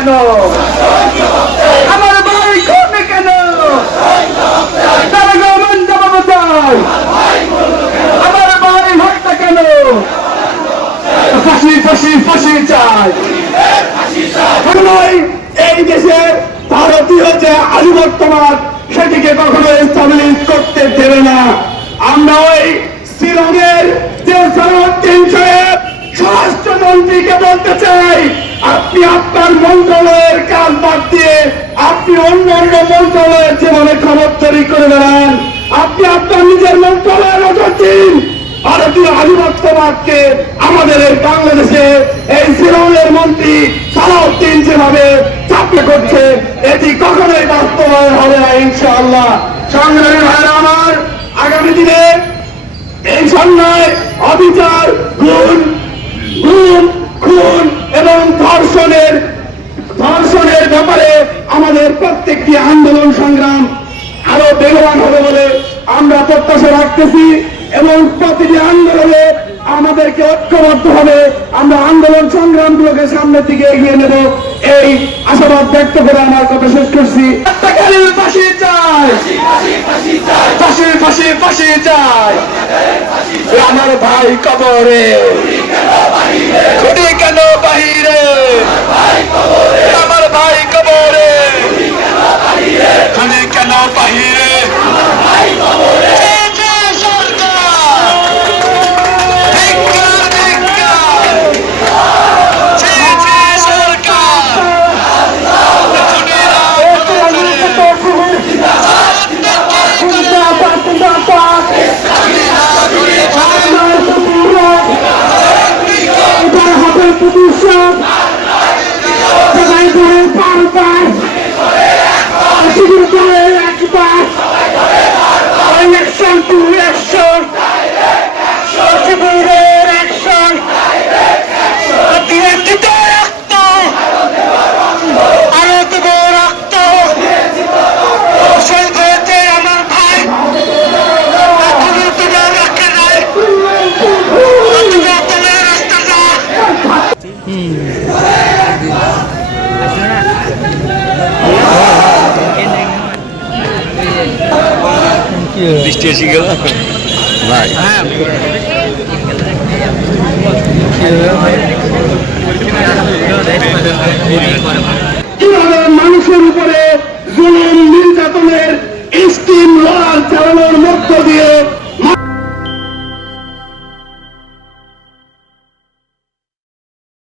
কেন? আমার ভাই খুনে কেন? তারা গভর্নমেন্ট জবাব চাই। আমার ভাই হত্যা কেন? ফাঁসি ফাঁসি ফাঁসি চাই। এই দেশের ভারতীয় যে আধিপত্যবাদ সেটিকে কখনো স্টাবলিশ করতে দেবে না। আমরা ওই শিলংয়ের যে সালাউদ্দিন সাহেব স্বরাষ্ট্রমন্ত্রীকে বলতে চাই, আপনি আপনার মন্ত্রণালয়ের কাজ বাদ দিয়ে আপনি অন্য অন্য মন্ত্রণালয়ের যেভাবে খবরদারি করে বেড়ান, আপনি আপনার নিজের মন্ত্রণালয়ের নজর দিন। ভারতীয় আধিপত্যবাদকে আমাদের এই বাংলাদেশে এই শিলংয়ের মন্ত্রী সালাউদ্দিন যেভাবে চাপে করছে, এটি কখনোই বাস্তবায়ন হবে না ইনশাআল্লাহ। সংগ্রামী ভাইরা আমার, আগামী দিনে এই সন্ন্যায় অবিচার, গুম, খুন এবং ধর্ষণের ব্যাপারে আমাদের প্রত্যেকটি আন্দোলন সংগ্রাম আরো বেগবান হবে বলে আমরা প্রত্যাশা রাখতেছি এবং প্রতিটি আন্দোলনে আমাদেরকে ঐক্যবদ্ধ হবে। আমরা আন্দোলন সংগ্রামগুলোকে সামনের দিকে এগিয়ে নেব, এই আশাবাদ ব্যক্ত করে আমার কথা শেষ করছি। ফাঁসি চাই, ফাঁসি ফাঁসি ফাঁসি চাই। আমার ভাই কবরে, খুনি কেন বাহিরে? আমার ভাই কবরে, খুনি কেন বাহিরে? বৃষ্টি এসে গেল ভাই। কিভাবে মানুষের উপরে জুলুম নির্যাতনের স্টিম রোলার চালানোর মধ্য দিয়ে